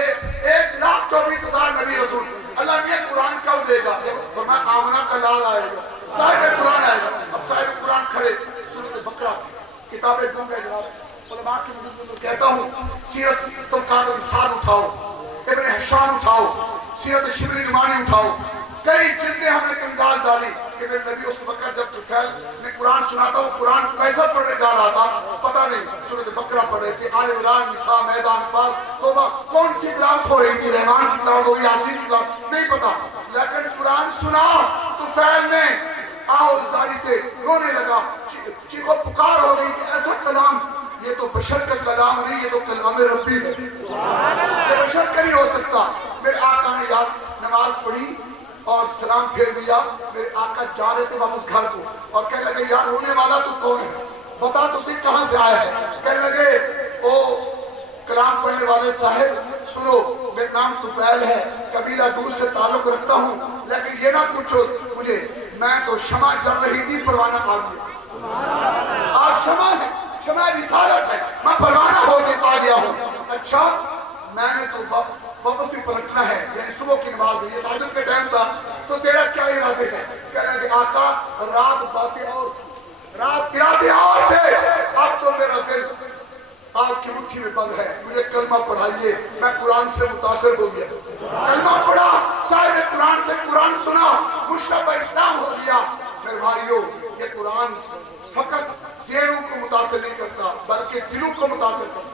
1,24,000 نبی رسول. اللہ نے یہ قرآن کب دے گا؟ فرمایا آمنہ کا لال آئے گا، صاحب قرآن آئے گا. اب صاحب قرآن کھڑے سورۃ بقرہ کتابیں گم گئے جناب. علماء کے مدد میں کہتا ہوں سیرت طبقات انسان اٹھاؤ، ابن حشام اٹھاؤ، سیرت شبلی نمانی اٹھاؤ، کئی جلدیں ہم نے کنگال ڈالی کہ میرے نبی اس وقت جب طفیل نے قرآن سنا تھا وہ قرآن کیسا پڑھنے جا رہا تھا پتہ نہیں. سورۃ بقرہ پڑھ رہے تھے، آل عمران، نساء، میدان، انفال، توبہ، کون سی تلاوت ہو رہی تھی؟ رحمان کی تلاوت ہو رہی، یاسین کی تلاوت نہیں پتا، لیکن قرآن سنا. طفیل نے آہو زاری سے رونے لگا، چیخو پکار ہو گئی کہ ایسا کلام، یہ تو بشر کا کلام نہیں، یہ تو کلام ربی ہے، یہ بشر کا نہیں ہو سکتا. میرے آقا نے یاد نماز پڑھی اور سلام پھیر دیا. میرے آقا جا رہے تھے واپس گھر کو اور کہنے لگے یار رونے والا تو کون ہے؟ بتا تو صحیح کہاں سے آیا ہے؟ کہنے لگے او کلام پڑھنے والے صاحب سنو، میرا نام طفیل ہے، قبیلہ دور سے تعلق رکھتا ہوں، لیکن یہ نہ پوچھو مجھے، میں تو شمع جل رہی تھی پروانہ آ گیا. آپ شمع ہے، شمع رسالت ہے، میں پروانہ ہو کے آ گیا ہوں. اچھا میں نے تو واپس بھی پلٹنا ہے، یعنی صبح کی نماز میں، یہ تہجد کے ٹائم تھا، تو تیرا کیا ارادے ہیں؟ کہنے کہ آقا رات باتیں اور تھی، رات ارادے اور تھے، اب تو میرا دل آپ کی مٹھی میں بند ہے، مجھے کلمہ پڑھائیے. میں قرآن سے متاثر ہو گیا، کلمہ پڑھا، صاحب قرآن سے قرآن سنا، مشرب اسلام ہو گیا. میرے بھائیو یہ قرآن فقط ذہنوں کو متاثر نہیں کرتا بلکہ دلوں کو متاثر کرتا.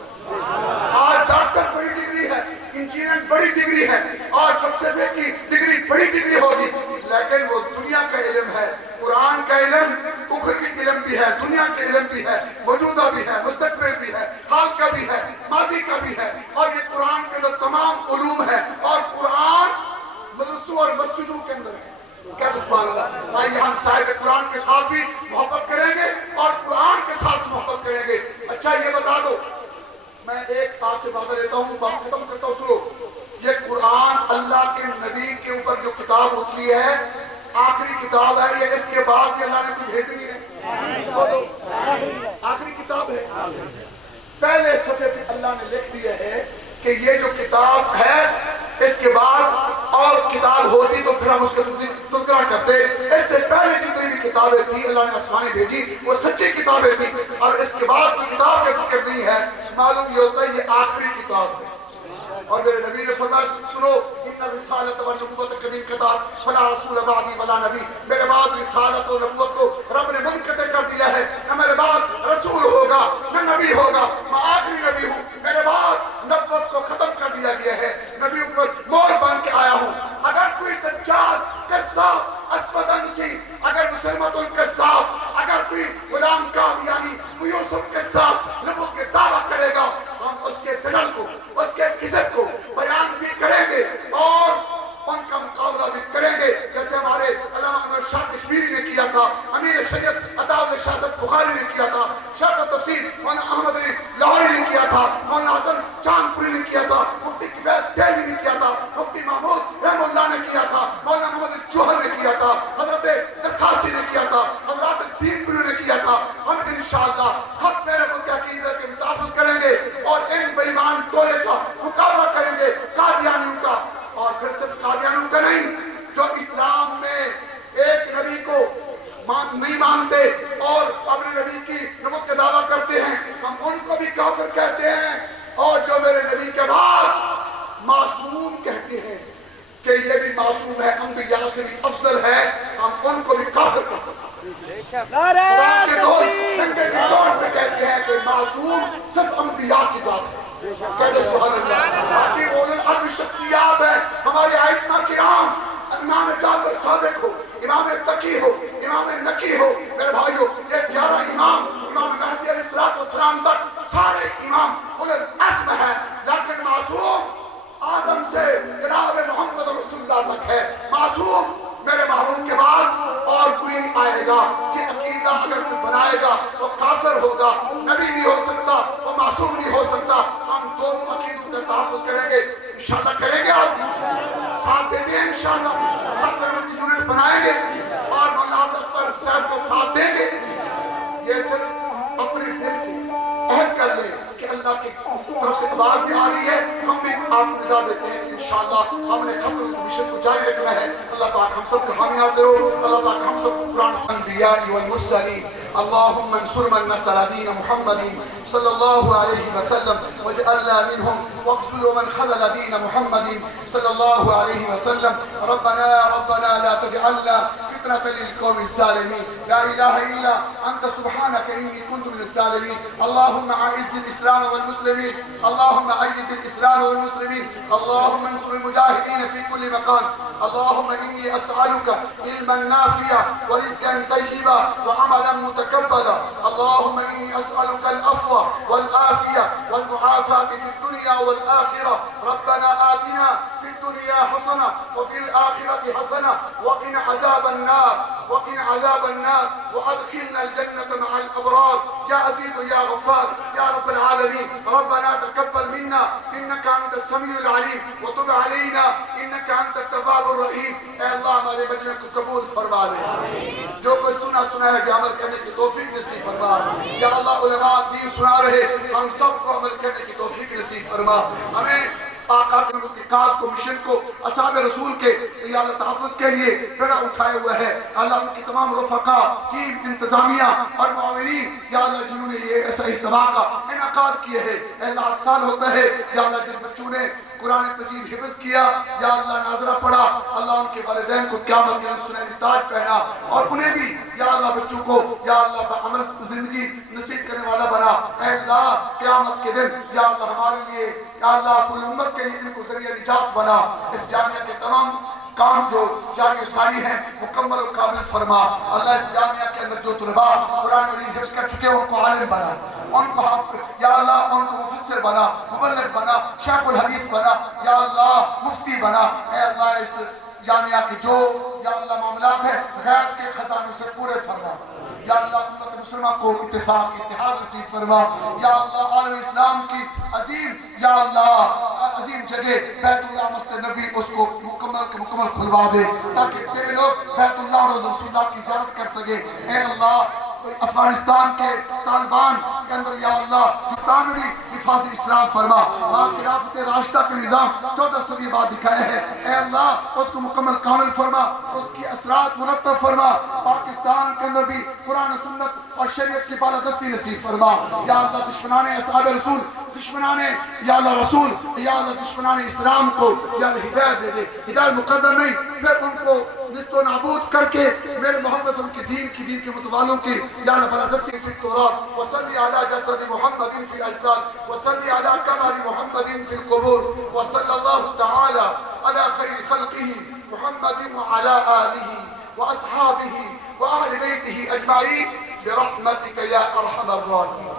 آج ڈاکٹر بڑی ڈگری ہے، انجینئر بڑی ڈگری ہے اور فلسفے کی ڈگری بڑی ڈگری ہوگی، لیکن وہ دنیا کا علم ہے. قرآن کا علم اخروی علم بھی ہے، دنیا کا علم بھی ہے، موجودہ بھی ہے، مستقبل بھی ہے، حال کا بھی ہے، ماضی کا بھی ہے. اور یہ قرآن کے اندر تمام علوم ہے اور قرآن مدرسوں اور مسجدوں کے اندر ہے. کیا سبحان اللہ. آئیے ہم صاحب قرآن کے ساتھ بھی محبت کریں گے اور قرآن کے ساتھ محبت کریں گے. اچھا یہ بتا دو، میں ایک آپ سے وعدہ لیتا ہوں، بات ختم کرتا ہوں، سنو. یہ قرآن اللہ کے نبی کے اوپر جو کتاب اتری ہے آخری کتاب ہے، یہ اس کے بعد بھی اللہ نے کوئی بھیجنی ہے؟ آخری کتاب ہے. پہلے صفحے پہ اللہ نے لکھ دیا ہے کہ یہ جو کتاب ہے اس کے بعد اور کتاب ہوتی تو پھر ہم اس کا تذکرہ کرتے. اس سے پہلے جتنی بھی کتابیں تھیں اللہ نے آسمانی بھیجی وہ سچی کتابیں تھیں. اب اس کے بعد کوئی کتاب کا ذکر نہیں ہے، معلوم یہ ہوتا ہے یہ آخری کتاب ہے. اور میرے نبی نے فرمایا سنو، ان الرسالۃ والنبوۃ قد انقطعت فلا رسول بعدی ولا نبی. میرے بعد رسالت و نبوت کو رب نے منقطع کر دیا ہے، نہ میرے بعد رسول ہوگا نہ نبی ہوگا، میں آخری نبی ہوں. میرے بعد نبوت کو ختم کر دیا گیا ہے، نبیوں پر مور بن کے آیا ہوں. اگر کوئی دجال، کذاب، اسود انسی، اگر مسلمت الکذاب، اگر کوئی غلام قادیانی، کوئی یوسف کذاب نبوت کے دعویٰ کرے گا، ہم اس کے دلل کو، اس کے کذب کو بیان بھی کریں گے اور ان کا مقابلہ بھی کریں گے، جیسے ہمارے علامہ احمد شاہ کشمیری نے کیا تھا، امیر شریعت عطا اللہ شاہ صاحب بخاری نے کیا تھا، شیخ تفسیر مولانا احمد علی لاہوری نے کیا تھا، مولانا حسن چاند پوری نے کیا تھا، مفتی کفایت دہلوی نے کیا تھا، مفتی محمود رحم اللہ نے کیا تھا، مولانا محمد جوہر نے کیا تھا، حضرت درخواسی نے کیا تھا، حضرات دین پوری نے کیا تھا. ہم انشاءاللہ ختم نبوت کے عقیدے کے تحفظ کریں گے اور ان بے ایمان ٹولے کا مقابلہ کریں گے، قادیانیوں کا. اور پھر صرف قادیانیوں کا نہیں، جو اسلام میں ایک نبی کو نہیں مانتے اور اپنے نبی کی نبوت کا دعویٰ کرتے ہیں، ہم ان کو بھی کافر کہتے ہیں. اور جو میرے نبی کے بعد معصوم کہتے ہیں کہ یہ بھی معصوم ہے، انبیاء سے بھی افضل ہے، ہم ان کو بھی کافر کرتے ہیں۔ قرآن کے دور ننگے کی چوٹ پہ کہتے ہیں کہ معصوم صرف انبیاء کی ذات ہے، کہتے سبحان اللہ۔ باقی اولو العزم شخصیات ہیں، ہمارے ائمہ کرام، امام جعفر صادق ہو، امام تقی ہو، امام نقی ہو، میرے بھائیو یہ 11 امام مہدی علیہ السلام تک سارے امام اولو العزم ہیں، لیکن معصوم آدم سے جناب محمد رسول اللہ تک ہے۔ معصوم میرے محبوب کے بعد اور کوئی نہیں آئے گا۔ یہ عقیدہ اگر کوئی بنائے گا وہ کافر ہوگا، نبی نہیں ہو سکتا، وہ معصوم نہیں ہو سکتا۔ ہم دونوں عقیدوں کا تحفظ کریں گے، انشاءاللہ کریں گے، آپ ساتھ دیتے ہیں انشاءاللہ، ختم رحمت کی یونٹ بنائیں گے اور مولانا حافظ اکبر صاحب کا ساتھ دیں گے۔ یہ صرف اپنے دل سے عہد کر لیں کہ اللہ کی طرف سے آواز بھی آ رہی ہے، ہم بھی آپ کو ندا دیتے ہیں کہ انشاءاللہ ہم نے ختم مشن کو جاری رکھنا ہے۔ اللہ پاک ہم سب کا حامی ناصر ہو، اللہ پاک ہم سب کو قرآن الانبیاء والمرسلین اللهم انصر من نصر دين محمد صلى الله عليه وسلم واجعلنا منهم واخذل من خذل دين محمد صلى الله عليه وسلم ربنا لا تجعلنا فتنة للقوم الظالمين لا إله إلا أنت سبحانك إني كنت من الظالمين اللهم أعز الإسلام والمسلمين اللهم أيد الإسلام والمسلمين اللهم انصر المجاهدين في كل مكان اللهم إني أسألك علما نافعا ورزقا طيبا وعملا متقبلا اللهم إني أسألك العفو والعافية والمعافاة في الدنيا والآخرة ربنا آتنا في الدنيا حسنة وفي الآخرة حسنة وقنا عذاب النار وأدخلنا الجنة مع الأبرار يا عزيز يا غفار يا رب العالمين ربنا تقبل منا إنك أنت السميع العليم وتب علينا إنك أنت التواب الرحيم۔ اے اللہ ہمارے مجمع کو قبول فرما لے، جو کوئی سنا ہے کہ عمل کرنے کی توفیق نصیب فرما۔ یا اللہ علماء دین سنا رہے، ہم سب کو عمل کرنے کی توفیق نصیب فرما۔ ہمیں آقا کے نبوت کے کاز کو، مشن کو، اصحاب رسول کے یا تحفظ کے لیے بیڑا اٹھائے ہوئے ہے۔ اللہ ان کی تمام رفقا، ٹیم، انتظامیہ اور معاونین یا اللہ جنہوں نے یہ ایسا اجتماع کا انعقاد کیے ہے، اے اللہ ہر سال ہوتا ہے، یا اللہ جن بچوں نے قرآن مجید حفظ کیا، یا اللہ ناظرہ پڑھا، اللہ ان کے والدین کو قیامت کے دن سنہری تاج پہنا اور انہیں بھی یا اللہ بچوں کو یا اللہ بعمل زندگی نصیب کرنے والا بنا۔ اے اللہ قیامت کے دن یا اللہ ہمارے لیے یا اللہ پوری امت کے لیے ان کو ذریعہ نجات بنا۔ اس جامعہ کے تمام کام جو جاری و ساری ہیں مکمل و کامل فرما۔ اللہ اس جامعہ کے اندر جو طلباء قرآن مجید حفظ کر چکے ان کو عالم بنا، ان کو حافظ یا اللہ ان کو مفسر بنا، مبلغ بنا، شیخ الحدیث بنا، یا اللہ مفتی بنا۔ اے اللہ اس جامعہ کے جو یا اللہ معاملات ہیں غیب کے خزانوں سے پورے فرما۔ یا اللہ امت مسلمہ کو اتفاق اتحاد نصیب فرما۔ یا اللہ عالم اسلام کی عظیم یا اللہ عظیم جگہ بیت اللہ مسجد نبوی اس کو مکمل کھلوا دے تاکہ تیرے لوگ بیت اللہ روز رسول اللہ کی زیارت کر سکے۔ اے اللہ افغانستان کے طالبان کے اندر یا اللہ پاکستان میں بھی حفاظ اسلام فرما، وہاں خلافت راشدہ کا نظام 14 صدی بعد دکھائے ہیں۔ اے اللہ اس کو مکمل کامل فرما، اس کی اثرات مرتب فرما، پاکستان کے اندر بھی قرآن و سنت اور شریعت کی بالادستی نصیب فرما۔ یا اللہ دشمنان اصحاب رسول، دشمنان یا اللہ رسول، یا اللہ دشمنان اسلام کو یا اللہ ہدایت دے دے، ہدایت مقدر نہیں پھر ان کو نست و نابود کر کے میرے محمد صلی اللہ علیہ وسلم کی دین کے متوالوں کی یا اللہ بالادستی فی التورات وصلی علی جسد محمد فی الاجساد وصلی علی قمر محمد فی القبور وصلی اللہ تعالی علی خیر خلقہ محمد وعلی آلہ واصحابہ وآل بیتہ اجمعین برحمتک یا ارحم الراحمین۔